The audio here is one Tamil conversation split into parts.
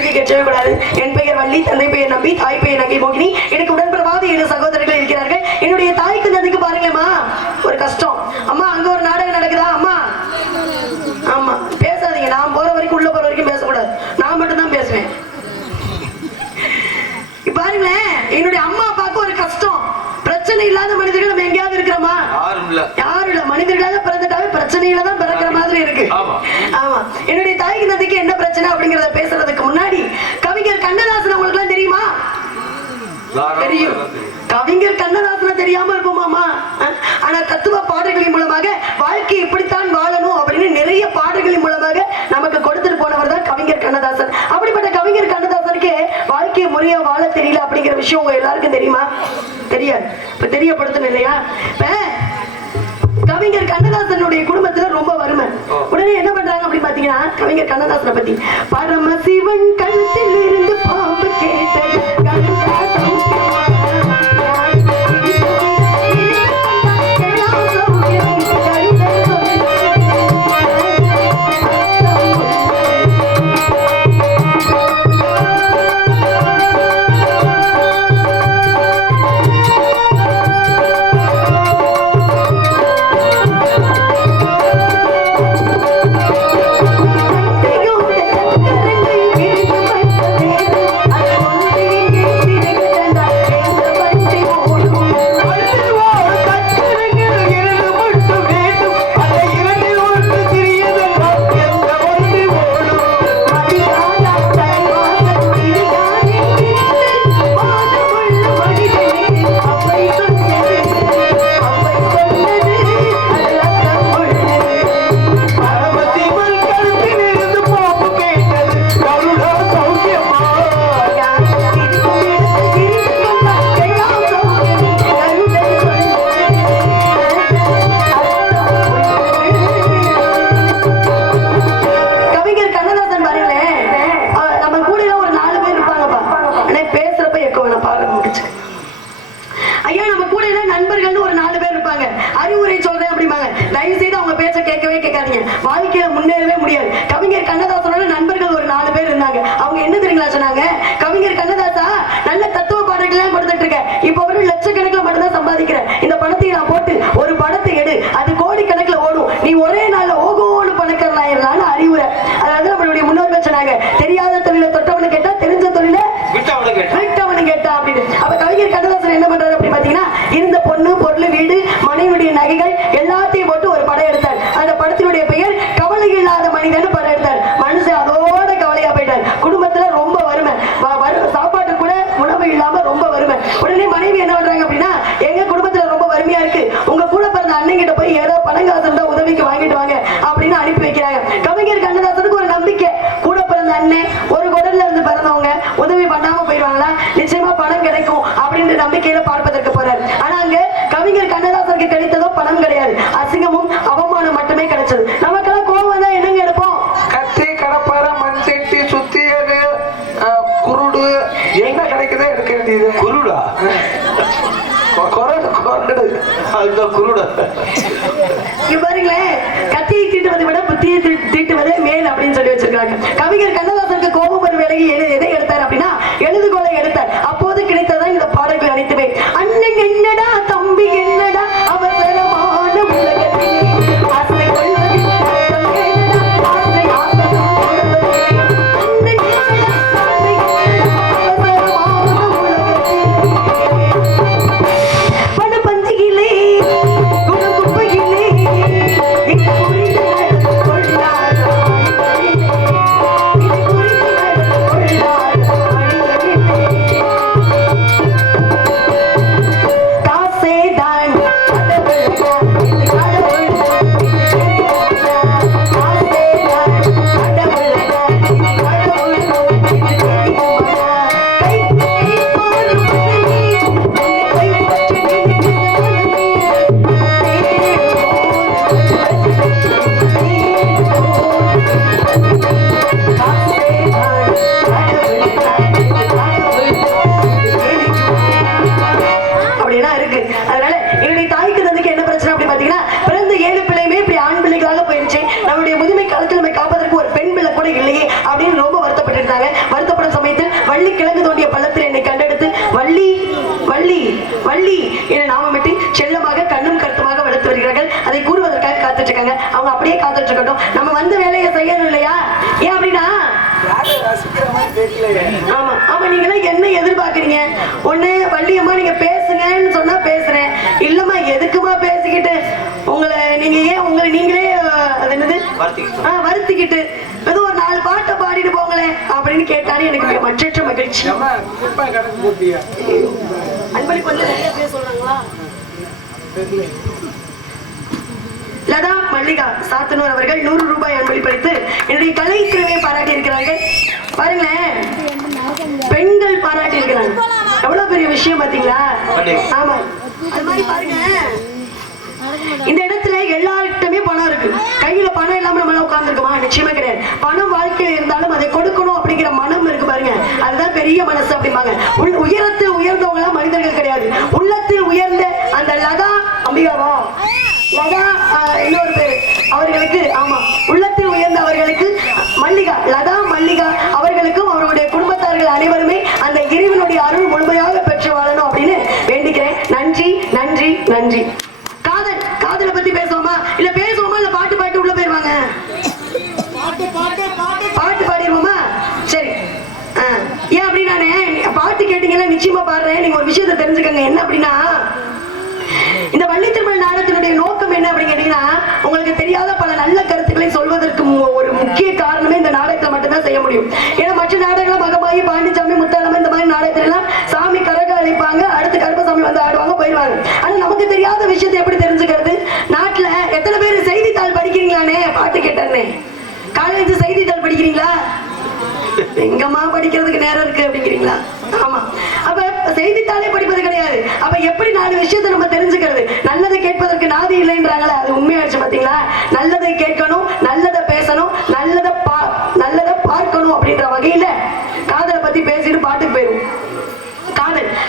பேருக்கு கெட்டவே கூடாது. என் பெயர் வள்ளி, தந்தை பெயர் நம்பி, தாய் பெயர் நங்கை மோகினி. எனக்கு உடன்பிறவாத 7 சகோதரர்கள் இருக்கிறார்கள். என்னுடைய தாய்க்கு தந்தைக்கு பாருங்களேம்மா ஒரு கஷ்டம். அம்மா அங்க ஒரு நாடகம் நடக்குதா? அம்மா ஆமா பேசாதீங்க. நான் போற வரைக்கும் உள்ள போற வரைக்கும் பேசக்கூடாது. நான் மட்டும் தான் பேசுவேன். பாருங்களேன், என்னுடைய அம்மா அப்பாவுக்கு ஒரு கஷ்டம். பிரச்சனை இல்லாத மனிதர்கள் நம்ம எங்கேயாவது இருக்கிறோமா? யாரும் இல்ல. மனிதர்களாக பிறந்துட்டாவே பிரச்சனையில தான் பிறக்கிற மாதிரி இருக்கு. ஆமா. என்னுடைய தாய்க்கு தந்தைக்கு என்ன பிரச்சனை அப்படிங்கறத பேசுறதுக்கு முன்னாடி கவிஞர் கண்ணதாசன் உங்களுக்கு எல்லாம் தெரியுமா? தெரியும். கவிஞர் கண்ணதாசன தெரியாம இருப்போமாமா? ஆனா தத்துவ பாடல்களின் மூலமாக வாழ்க்கை இப்படித்தான் வாழணும் அப்படின்னு நிறைய பாடல்களின் மூலமாக நமக்கு கொடுத்துட்டு போனவர் தான் கவிஞர் கண்ணதாசன். அப்படிப்பட்ட கவிஞர் கண்ணதாசனுக்கு வாழ்க்கையை முறையா வாழ தெரியல அப்படிங்கிற விஷயம் உங்க எல்லாருக்கும் தெரியுமா? தெரியாது. இப்ப தெரியப்படுத்தணும் இல்லையா? இப்ப கவிஞர் கண்ணதாசனுடைய குடும்பத்துல ரொம்ப வறுமை. உடனே என்ன பண்றாங்க அப்படின்னு பாத்தீங்கன்னா, கவிஞர் கண்ணதாசனை பத்தி பரமசிவன் கழுத்தில் இருந்து பாம்பு கேட்டது வாழ்க்கையில முன்னேறவே முடியாது. கவிஞர் கண்ணதாசனோட நண்பர்கள் ஒரு 4 பேர் இருந்தாங்க. அவங்க என்ன தெரியுங்களா சொன்னாங்க? கவிஞர் கண்ணதாசா நல்ல தத்துவ பாடல்கள் எல்லாம் கொடுத்துட்டு இருக்க, இப்ப ஒரு லட்சக்கணக்கில் மட்டும்தான் சம்பாதிக்கிறேன். இந்த பணத்தை நான் போட்டு ஒரு படத்தை எடு, அது கோடி கணக்கில் ஓடும், நீ ஒரே நாள்ல ஓகோன்னு பணக்காரனாயிரலான்னு அறிவுரை. அதாவது நம்மளுடைய முன்னோர்கள் சொன்னாங்க, தெரியாத தொழிலை தொட்டவனு கேட்டா, தெரிஞ்ச தொழிலை விட்டவனு கேட்டா அப்படின்னு. அப்ப கவிஞர் கண்ணதாசன் என்ன பண்றாரு அப்படின்னு பாத்தீங்கன்னா, இருந்த பொண்ணு பொருள் வீடு மனைவியுடைய நகைகள் எல்லாத்தையும் போட்டு ஒரு படம் எடுத்தார். அந்த படத்தினுடைய பெயர் கவலை இல்லாத மனிதன் படம் எடுத்தார். மனுஷன் அதோட கவலையா போயிட்டார். குடும்பத்துல ரொம்ப வறுமை, சாப்பாட்டு கூட உணவு இல்லாம ரொம்ப வறுமை. உடனே மனைவி என்ன பண்றாங்க அப்படின்னா, எங்க குடும்பத்துல ரொம்ப வறுமையா இருக்கு, உங்க கூட பிறந்த அண்ணன் கிட்ட போய் ஏதோ பணம் காசு இருந்தா உதவிக்கு வாங்கிட்டு வாங்க அப்படின்னு அனுப்பி வைக்கிறாங்க. கவிஞர் கண்ணதாசனுக்கு ஒரு நம்பிக்கை, கூட பிறந்த அண்ணன் ஒரு குடல்ல இருந்து பிறந்தவங்க உதவி பண்ணாம போயிடுவாங்களா, நிச்சயமா பணம் கிடைக்கும் அப்படின்ற நம்பிக்கையில பார்ப்பதற்கு போறாரு. ஆனா அங்க கவிஞர் கண்ணதாசனுக்கு கிடைத்ததோ பணம் கிடையாது, அசிங்கமும் அவமானம் மட்டுமே கிடைச்சது. நமக்கெல்லாம் கோபம் தான் என்னங்க எடுப்போம்? கத்தி கடப்பார மண்செட்டி சுத்தியது குருடு என்ன கிடைக்குதோ எடுக்க வேண்டியது. குருடா? பாருங்களேன், கத்தியை தீட்டுவதை விட புத்தியை தீட்டுவதே மேல் அப்படின்னு சொல்லி வச்சிருக்காங்க. கவிஞர் கண்ணதாசனுக்கு கோபம் ஒரு வேலையை எதை எடுத்தார் அப்படின்னா, எழுதுகோலை எடுத்தார். அப்போது கிடைத்ததான் இந்த பாடல்கள் அனைத்துமே. அண்ணன் என்னடா தம்பி என்னடா அவசரமான உலகத்திலே ஆசை கொள்வது வள்ளி கிழங்கு தோண்டிய பள்ளத்தில் என்னை கண்டெடுத்து வள்ளி வள்ளி வள்ளி என நாமமிட்டு செல்லமாக கண்ணும் கருத்துமாக வளர்த்து வருகிறார்கள். அதை கூறுவதற்காக காத்துட்டு இருக்காங்க. அவங்க அப்படியே காத்துட்டு இருக்கட்டும். நம்ம வந்து வேலையை செய்யணும் இல்லையா? ஏன் அப்படின்னா ஆமா ஆமா நீங்களே என்ன எதிர்பார்க்கறீங்க? ஒண்ணு வள்ளியம்மா நீங்க பேசுங்கன்னு சொன்னா பேசுறேன், இல்லம்மா எதுக்குமா பேசிக்கிட்டு உங்களை நீங்க ஏன் உங்களை நீங்களே அது என்னது வருத்திக்கிட்டு ஏதோ ஒரு 4 பாட்டை பாடிட்டு போங்களேன் அப்படின்னு கேட்டாலே எனக்கு மற்றற்ற மகிழ்ச்சி. அன்பளி கொஞ்சம் நிறைய பேர் சொல்றாங்களா? லதா மல்லிகா சாத்தனூர் அவர்கள் 100 ரூபாய் அன்பளிப்பளித்து என்னுடைய கலை திறமையை பாராட்டி இருக்கிறார்கள். பாருங்களேன், பெண்கள் பாராட்டி இருக்கிறாங்க. எவ்வளவு பெரிய விஷயம் பாத்தீங்களா? ஆமா, அது மாதிரி பாருங்க. இந்த இடத்துல எல்லார்கிட்டமே பணம் இருக்கு. கையில பணம் இல்லாம நம்மளால உட்கார்ந்துருக்கோமா? நிச்சயமா கிடையாது. பணம் வாழ்க்கையில் இருந்தாலும் அதை கொடுக்கணும் அப்படிங்கிற மனம் இருக்கு பாருங்க, அதுதான் பெரிய மனசு அப்படிம்பாங்க. உயரத்தில் உயர்ந்தவங்க எல்லாம் மனிதர்கள் கிடையாது. உள்ளத்தில் உயர்ந்த அந்த லதா அம்பிகாவா லதா இன்னொரு பேரு அவர்களுக்கு, ஆமா, உள்ளத்தில் உயர்ந்த அவர்களுக்கு மல்லிகா, லதா மல்லிகா அவர்களுக்கும் அவருடைய குடும்பத்தார்கள் அனைவருமே அந்த இறைவனுடைய அருள் முழுமையாக பெற்று வாழணும் அப்படின்னு வேண்டிக்கிறேன். நன்றி நன்றி நன்றி. காதல், காதலை பத்தி பேசுவோமா இல்ல பேசுவோமா இல்ல பாட்டு பாட்டு உள்ள போயிருவாங்க? பாட்டு பாடிடுவோமா? சரி. ஏன் அப்படின்னா பாட்டு கேட்டீங்கன்னா நிச்சயமா பாடுறேன். நீங்க ஒரு விஷயத்தை தெரிஞ்சுக்கங்க. என்ன அப்படின்னா, இந்த வள்ளி திருமண நாடகத்தினுடைய நோக்கம் என்ன அப்படின்னு கேட்டீங்கன்னா, உங்களுக்கு தெரியாத பல நல்ல கருத்துக்களை சொல்வதற்கு ஒரு முக்கிய காரணமே இந்த நாடகத்தை மட்டும்தான் செய்ய முடியும். ஏன்னா மற்ற நாடகங்கள் மகமாயி, பாண்டிச்சாமி, முத்தாளம் இந்த மாதிரி நாடகத்துல எல்லாம் சாமி கரக அழைப்பாங்க, அடுத்து கருப்பசாமி வந்து ஆடுவாங்க, போயிடுவாங்க. ஆனா நமக்கு தெரியாத விஷயத்தை எப்படி தெரிஞ்சுக்கிறது? நாட்டுல எத்தனை பேர் செய்தித்தாள் படிக்கிறீங்களானே? பாட்டு கேட்டேன்னே காலேஜ் செய்தித்தாள் படிக்கிறீங்களா? எங்கம்மா படிக்கிறதுக்கு நேரம் இருக்கு அப்படிங்கிறீங்களா? ஆமா, அப்ப செய்தித்தாளே படிப்பது கிடையாது. அப்ப எப்படி 4 விஷயத்தை நம்ம தெரிஞ்சுக்கிறது? நல்லதை கேட்பதற்கு நாதி இல்லைன்றாங்களே, அது உண்மையாச்சு பாத்தீங்களா? நல்லதை கேட்கணும், நல்லதை பேசணும், நல்லதை பார்க்கணும் அப்படின்ற வகையில காதலை பத்தி பேசிட்டு பாட்டுக்கு போயிடும்.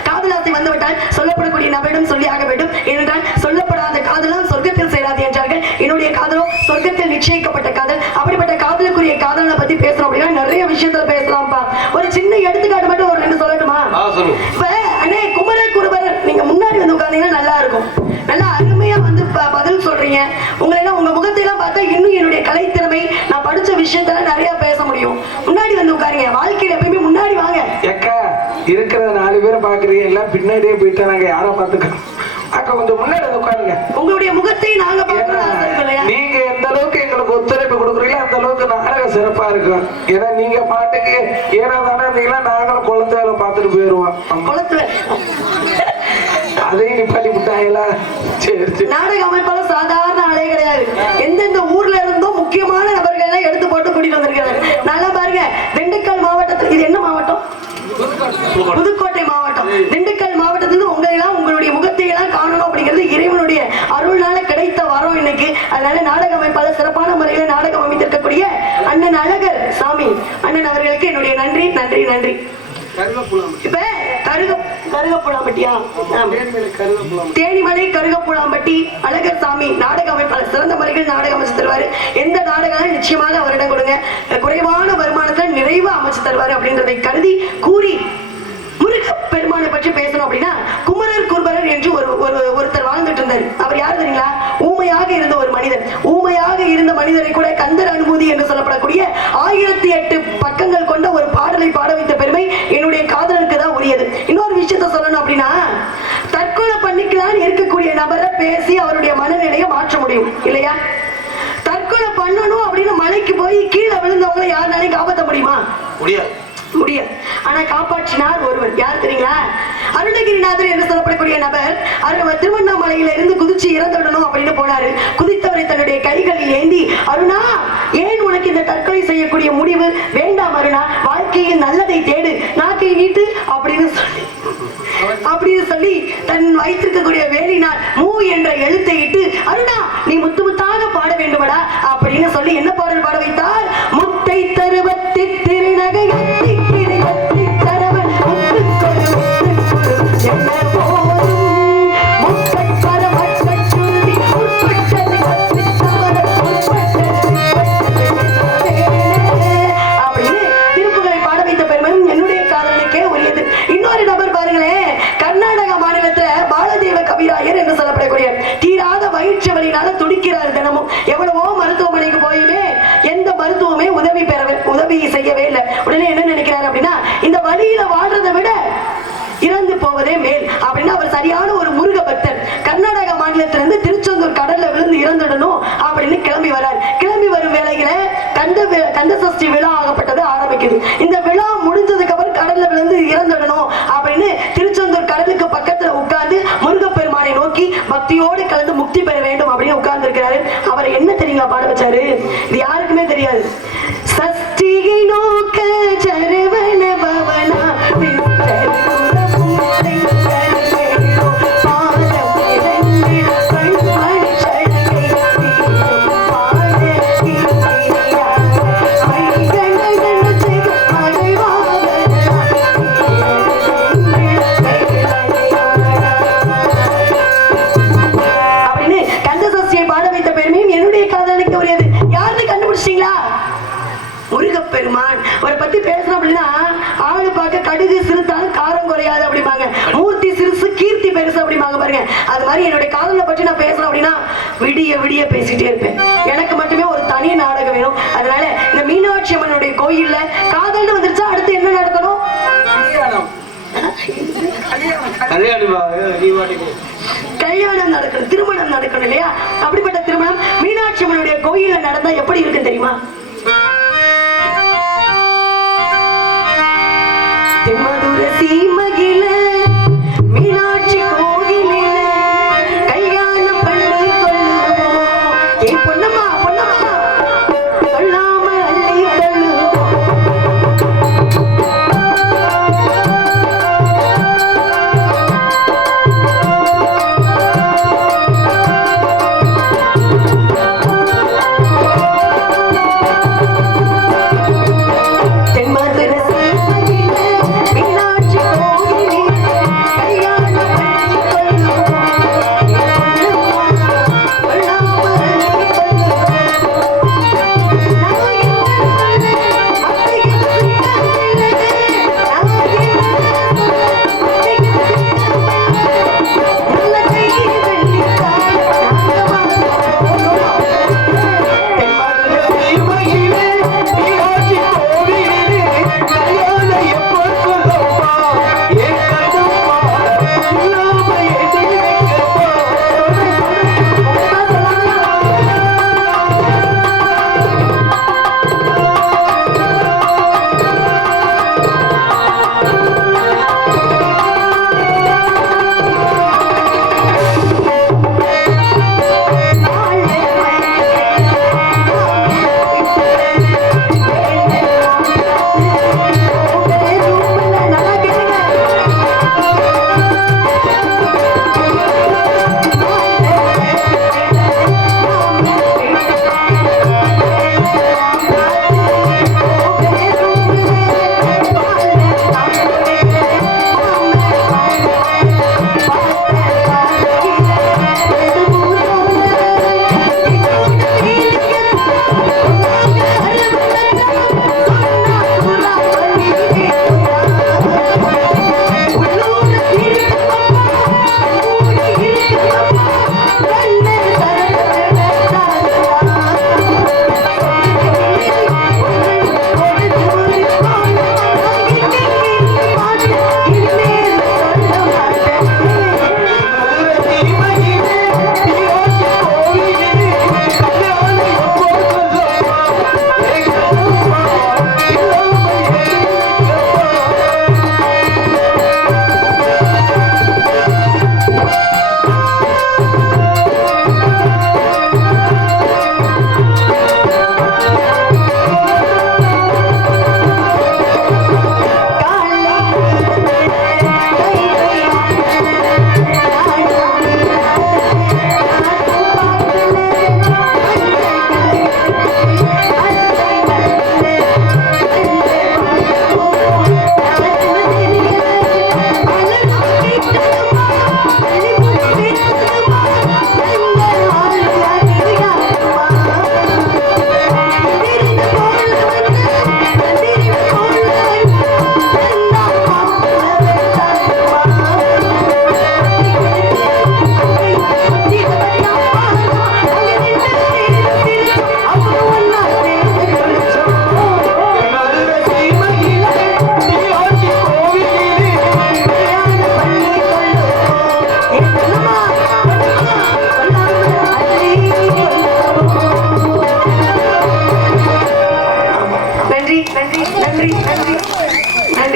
காதலாசை வந்துவிட்டால் சொல்லப்படக்கூடிய நபரிடம் சொல்லி ஆக வேண்டும். ஏனென்றால் சொல்லப்படாத காதலாம் சொர்க்கத்தில் சேராது என்றார்கள். என்னுடைய காதலும் சொர்க்கத்தில் நிச்சயிக்கப்பட்ட காதல். அப்படிப்பட்ட காதலுக்குரிய காதலை பத்தி பேசணும் அப்படின்னா நிறைய விஷயத்துல பேசலாம்ப்பா. ஒரு சின்ன எடுத்துக்காட்டு மட்டும் ஒரு 2 சொல்லட்டுமா? இப்ப அண்ணே குமரகுருபரர் நீங்க முன்னாடி வந்து உட்கார்ந்தீங்கன்னா நல்லா இருக்கும். நல்லா அருமையா வந்து பதில் சொல்றீங்க. உங்களை எல்லாம் உங்க முகத்தை எல்லாம் பார்த்தா இன்னும் என்னுடைய கலைத்திறமை, நான் படிச்ச விஷயத்தெல்லாம் நிறைய பேச முடியும். முன்னாடி வந்து உட்காருங்க. வாழ்க்கையில எப்பயுமே முன்னாடி வாங்க. இருக்கிற 4 பேரை பாக்குறீங்க, எல்லாம் பின்னாடியே போயிட்டா நாங்க யாரை பாத்துக்கிறோம்? அக்கா கொஞ்சம் முன்னாடி உட்காருங்க. உங்களுடைய முகத்தை நாங்க பார்க்கணும். நீங்க எந்த அளவுக்கு எங்களுக்கு ஒத்துழைப்பு கொடுக்குறீங்களோ அந்த அளவுக்கு நாடகம் சிறப்பா இருக்கும். ஏன்னா நீங்க பாட்டுக்கு ஏனாதானே இருந்தீங்கன்னா நாங்களும் குளத்தால பாத்துட்டு போயிருவோம். குளத்துல அதையும் நிப்பாட்டி விட்டாங்களா? சரி, நாடக அமைப்பாளர் சாதாரண ஆளே கிடையாது. எந்தெந்த ஊர்ல இருந்தும் முக்கியமான நபர்கள் எல்லாம் எடுத்து போட்டு கூட்டிட்டு வந்திருக்காங்க. நல்லா பாருங்க, திண்டுக்கல் மாவட்டத்தில், இது என்ன மாவட்டம்? புதுக்கோட்டை மாவட்டம். திண்டுக்கல் மாவட்டத்தில் உங்களை எல்லாம் உங்களுடைய முகத்தை எல்லாம் காணணும் அப்படிங்கிறது இறைவனுடைய அருள்னால கிடைத்த வரம் இன்னைக்கு. அதனால நாடக அமைப்பாளர் சிறப்பான முறையில நாடகம் அமைத்திருக்கக்கூடிய அண்ணன் அழகர் சாமி அண்ணன் அவர்களுக்கு என்னுடைய நன்றி நன்றி நன்றி. இப்ப கருகப்புலாம்பட்டியா? தேனிமலை கருகப்புலாம்பட்டி அழகர் சாமி நாடக அமைப்பாளர் சிறந்த முறைகள் நாடகம் அமைச்சு தருவாரு. எந்த நாடகம் நிச்சயமாக அவரிடம் கொடுங்க. குறைவான வருமானத்தில் நிறைவு அமைச்சு தருவாரு அப்படின்றதை கருதி கூறி முருக பெருமானை பற்றி பேசணும் அப்படின்னா, குமரர் குர்பரர் என்று ஒருத்தர் வாழ்ந்துட்டு இருந்தார். அவர் யார் தெரியுங்களா? ஊமையாக இருந்த ஒரு மனிதர். ஊமையாக இருந்த மனிதரை கூட கந்தர் அனுபூதி என்று சொல்லப்படக்கூடிய 1008 பக்கங்கள் கொண்ட ஒரு பாடலை பாட வைத்த பெருமை என்னுடைய காதலனுக்கு தான் உரியது. இன்னொரு விஷயத்த சொல்லணும் அப்படின்னா, தற்கொலை பண்ணிக்கலாம் இருக்கக்கூடிய நபரை பேசி அவருடைய மனநிலையை மாற்ற முடியும் இல்லையா? தற்கொலை பண்ணணும் அப்படின்னு மலைக்கு போய் கீழே விழுந்தவங்களை யாருனாலையும் காப்பாற்ற முடியுமா? முடியாது. ஆனா காப்பாற்றினார் ஒருவர். யார் தெரியுங்களா? அருணகிரிநாதர் என்று சொல்லப்படக்கூடிய நபர். அவர் திருவண்ணாமலையில இருந்து குதிச்சு இறந்துடணும் அப்படின்னு போனாரு. குதித்தவரை தன்னுடைய கைகளில் ஏந்தி, அருணா ஏன் உனக்கு இந்த தற்கொலை செய்யக்கூடிய முடிவு? வேண்டாம் அருணா, வாழ்க்கையில் நல்லதை தேடு, நாக்கை நீட்டு அப்படின்னு சொல்லி தன் வைத்திருக்கக்கூடிய வேலினால் மூ என்ற எழுத்தை இட்டு, அருணா நீ முத்து முத்தாக பாட வேண்டுமடா அப்படின்னு சொல்லி என்ன பாடல் பாட வைத்தார்? முத்தை தருவத்தி திருநகை திருப்புகளை பாட வைத்த பெருமையும் என்னுடைய காதலனை வருது. இன்னொரு நபர் பாருங்களேன், கர்நாடக மாநிலத்துல பாலதேவ கவிராயர் என்று சொல்லப்படக்கூடிய தீராத வயிற்று வலியினால துடிக்கிறார். தினமும் எவ்வளவோ மருத்துவமனைக்கு போயுமே எந்த மருத்துவமே உதவி செய்யவே இல்லை. உடனே என்ன நினைக்கிறாரு அப்படின்னா, இந்த வழியில வாழ்றதை விட இறந்து போவதே மேல் அப்படின்னு அவர் சரியான ஒரு முருக பக்தர். கர்நாடக மாநிலத்திலிருந்து திருச்செந்தூர் கடல்ல விழுந்து இறந்துடணும் அப்படின்னு கிளம்பி வரார். கிளம்பி வரும் வேளையில கந்த சஷ்டி விழா ஆகப்பட்டது ஆரம்பிக்குது. இந்த விழா முடிஞ்சதுக்கு அப்புறம் கடல்ல விழுந்து இறந்துடணும் அப்படின்னு திருச்செந்தூர் கடலுக்கு பக்கத்துல உட்கார்ந்து முருகப்பெருமானை நோக்கி பக்தியோடு கலந்து முக்தி பெற வேண்டும் அப்படின்னு உட்கார்ந்து இருக்கிறாரு. அவரை என்ன தெரியுங்களா பாட வச்சாரு? இது யாருக்குமே தெரியாது. சஷ்டியை நோக்க சரவண பவனா முருகப்பெருமான் அவரை பத்தி பேசணும் அப்படின்னா, ஆளு பார்க்க கடுகு சிறுத்தாலும் காரம் குறையாது அப்படிம்பாங்க. மூர்த்தி சிறுசு கீர்த்தி பெருசு அப்படிம்பாங்க பாருங்க. அது மாதிரி என்னுடைய காதலை பற்றி நான் பேசணும் அப்படின்னா விடிய விடிய பேசிட்டே இருப்பேன். எனக்கு மட்டுமே ஒரு தனி நாடகம் வேணும். அதனால இந்த மீனாட்சி அம்மனுடைய கோயில்ல காதல்னு வந்துருச்சா அடுத்து என்ன நடக்கணும்? கல்யாணம் நடக்கணும், திருமணம் நடக்கணும் இல்லையா? அப்படிப்பட்ட திருமணம் மீனாட்சி அம்மனுடைய கோயில்ல நடந்தா எப்படி இருக்கு தெரியுமா? தென்மதுர சீமகில மீனாட்சி கோயிலில கல்யாணம் பண்ணி கொள்ளுவோம். ஏ பொன்னம்மா பொன்னம்மா சொல்லாம அள்ளி கொள்ளுவோம். தென்மதுர சீமகில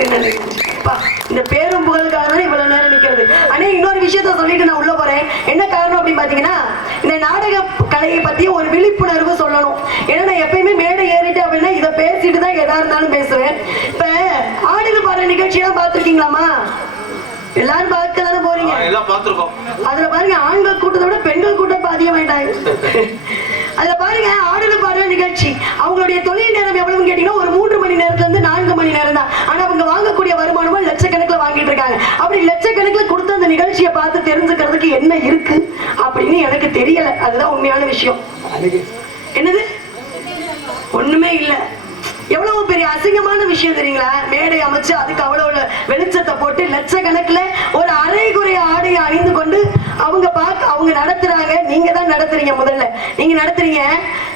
என்னது இந்த பேரும் புகழுக்காக தான் இவ்வளவு நேரம் நிக்கிறது. ஆனா இன்னொரு விஷயத்த சொல்லிட்டு நான் உள்ள போறேன். என்ன காரணம் அப்படின்னு பாத்தீங்கன்னா, இந்த நாடக கலையை பத்தி ஒரு விழிப்புணர்வு சொல்லணும். ஏன்னா நான் எப்பயுமே மேடை ஏறிட்டு அப்படின்னா இதை பேசிட்டு தான் எதா இருந்தாலும் பேசுவேன். இப்ப ஆடுது பாடுற நிகழ்ச்சியெல்லாம் பார்த்திருக்கீங்களாமா? எல்லாரும் பார்க்க தானே போறீங்க. எல்லாம் பார்த்திருக்கோம். அதுல பாருங்க, ஆண்கள் கூட்டத்தை விட பெண்கள் கூட்டம் அதிகம் வேண்டாங்க. அதுல பாருங்க, ஆடலும் பாடுற நிகழ்ச்சி அவங்களுடைய தொழில் நேரம் எவ்வளவுன்னு கேட்டீங்கன்னா ஒரு 3 மணி நேரத்துல இருந்து 4 மணி நேரம் தான். ஆனா அவங்க வாங்கக்கூடிய வருமானமா லட்சக்கணக்கில் வாங்கிட்டு இருக்காங்க. அப்படி லட்சக்கணக்கில் கொடுத்த அந்த நிகழ்ச்சியை பார்த்து தெரிஞ்சுக்கிறதுக்கு என்ன இருக்கு அப்படின்னு எனக்கு தெரியல. அதுதான் உண்மையான விஷயம். என்னது? ஒண்ணுமே இல்ல. எவ்வளவு பெரிய அசிங்கமான விஷயம் தெரியுங்களா? மேடை அமைச்சு அதுக்கு அவ்வளவு வெளிச்சத்தை போட்டு லட்சக்கணக்கில் ஒரு அரைகுறை ஆடையை அணிந்து கொண்டு அவங்க நடத்துறாங்க. நீங்க தான் நடத்துறீங்க. முதல்ல நீங்க நடத்துறீங்க,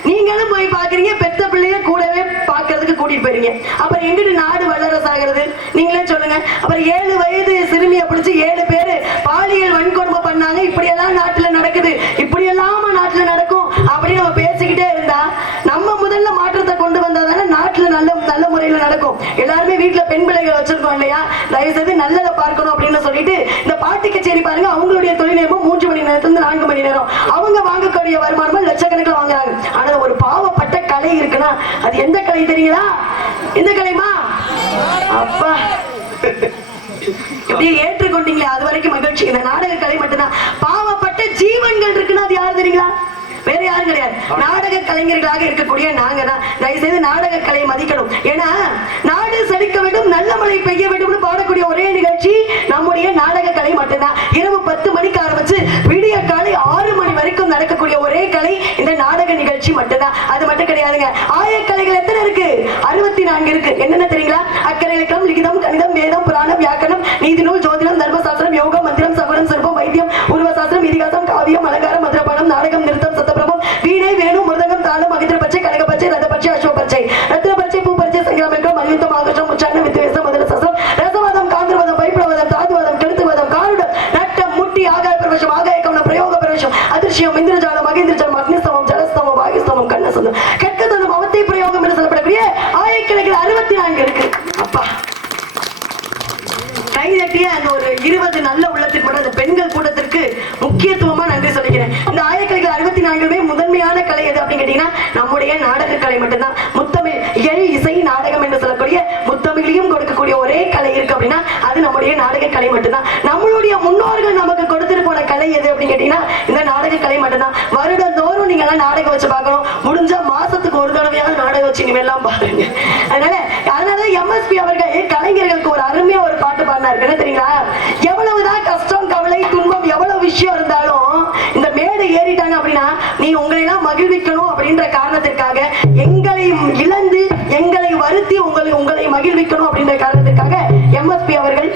நீங்களும் போய் பாக்குறீங்க, பெத்த பிள்ளைய கூடவே பாக்குறதுக்கு கூட்டிட்டு போறீங்க. அப்புறம் எங்கிட்டு நாடு வல்லரசு ஆகிறது? நீங்களே சொல்லுங்க. அப்புறம் 7 வயது சிறுமியை பிடிச்சு 7 பேரு பாலியல் வன்கொடுமை பண்ணாங்க. இப்படியெல்லாம் நாட்டுல நடக்குது, இப்படியெல்லாம் நாட்டுல நடக்கும் அப்படின்னு நம்ம பேசிக்கிட்டே இருந்தா நம்ம முதல்ல மாற்றத்தை கொண்டு வந்தா தானே நாட்டுல நல்ல முறையில நடக்கும். எல்லாருமே வீட்டுல பெண் பிள்ளைகள் வச்சிருக்கோம் இல்லையா? தயவு செய்து நல்லதை பார்க்கணும் அப்படின்னு சொல்லிட்டு இந்த பாட்டு கச்சேரி பாருங்க, அவங்களுடைய தொழில் நேரம் 3 மணி நேரத்துல 4 மணி நேரம். அவங்க வாங்கக்கூடிய வருமானமா லட்சக்கணக்கில் வாங்குறாங்க. ஆனா ஒரு பாவப்பட்ட கலை இருக்குன்னா அது எந்த கலை தெரியுங்களா? எந்த கலைமா? அப்பா இப்படியே ஏற்றுக்கொண்டீங்களே, அது வரைக்கும் மகிழ்ச்சி. இந்த நாடக கலை மட்டும்தான். பாவப்பட்ட ஜீவன்கள் இருக்குன்னா அது யாரு தெரியுங்களா? வேற யாரும் கிடையாது. நாடக கலைஞர்களாக இருக்கக்கூடிய நாங்க தான். தயவுசெய்து நாடக கலையை மதிக்கணும். ஏன்னா நாடு செழிக்க வேண்டும், நல்ல மழை பெய்ய வேண்டும் பாடக்கூடிய ஒரே நிகழ்ச்சி நம்முடைய நாடக கலை மட்டும்தான். இரவு 10 மணிக்கு ஆரம்பிச்சு விடிய காலை 6 மணி வரைக்கும் நடக்கக்கூடிய ஒரே கலை இந்த நாடக நிகழ்ச்சி மட்டும்தான். அது மட்டும் கிடையாதுங்க. ஆயக்கலைகள் எத்தனை இருக்கு? 64 இருக்கு. என்னென்ன தெரியுங்களா? அக்கறை இலக்கணம், லிகிதம், கணிதம், வேதம், புராணம், வியாக்கரணம், நீதி நூல், ஜோதிடம், தர்மசாஸ்திரம், யோகம், மந்திரம், சகுனம், சிற்பம், வைத்தியம், உருவசாஸ்திரம், இதிகாசம், காவியம், அலங்காரம், மதுரபானம், நாடகம், நிறுத்தம், சத்தப்பிரமம், வீணை, வேணு, மிருதங்கம், தாளம், மகிந்திர பச்சை, கனக பச்சை, ரத பச்சை, அஸ்வ பச்சை, ரத்ன பச்சை, பூ பச்சை, சங்கிரமிக்கம், மல்யுத்தம், ஆகர்ஷம், உச்சாரணம், வித்வேசம், முதல சசம், ரசவாதம், காந்திரவாதம், பைப்ளவாதம், தாதுவாதம், கெழுத்துவாதம், காருடம், நட்டம், முட்டி, ஆகாய பிரவேசம், ஆகாய கவனம், பிரயோக பிரவேசம், அதிர்ஷ்யம், இந்திரஜாலம், மகேந்திரஜாலம், அக்னிஸ்தவம், ஜலஸ்தவம், வாயுஸ்தவம், கண்ணசந்தம், கெட்கதனம், அவத்தை பிரயோகம் என்று சொல்லப்படக்கூடிய ஆயக்கலைகள் 64 இருக்கு. அப்பா கைதட்டிய அந்த ஒரு 20 நல்ல உள்ளத்திற்கு கூட அந்த பெண்கள் கூட்டத்திற்கு முக்கியத்துவமா நன்றி சொல்லிக்கிறேன். இந்த ஆயக்கலைகள் 64மே முதன்மையான கலை எது அப்படின்னு கேட்டீங்கன்னா நம்முடைய நாடக கலை மட்டும்தான். முத்தமிழ் இசை நாடகம் என்று சொல்லக்கூடிய முத்தமிழையும் கொடுக்கக்கூடிய ஒரே கலை இருக்கு அப்படின்னா அது நம்முடைய நாடக கலை மட்டும்தான். நம்மளுடைய முன்னோர்கள் நமக்கு கொடுத்துட்டு போன கலை எது அப்படின்னு கேட்டீங்கன்னா இந்த நாடக கலை மட்டும்தான். வருடந்தோறும் நீங்க எல்லாம் நாடகம் வச்சு பார்க்கணும். முடிஞ்ச மாசத்துக்கு ஒரு தடவையாவது நாடகம் வச்சு இனிமேல்லாம் பாருங்க. அதனால எம்எஸ்பி அவர்கள் கலைஞர்களுக்கு ஒரு அருமையா ஒரு பாட்டு பாடினார். என்ன தெரியுங்களா? எவ்வளவுதான் கஷ்டம், கவலை, துன்பம், எவ்வளவு விஷயம் இருந்தாலும் இந்த மேடை ஏறிட்டாங்க அப்படின்னா நீங்க உங்களை எல்லாம் மகிழ்விக்கணும் அப்படின்ற காரணத்திற்காக எங்களை இழந்து எங்களை வருத்தி உங்களை மகிழ்விக்கணும் அப்படின்ற காரணத்திற்காக எம்எஸ்பி அவர்கள்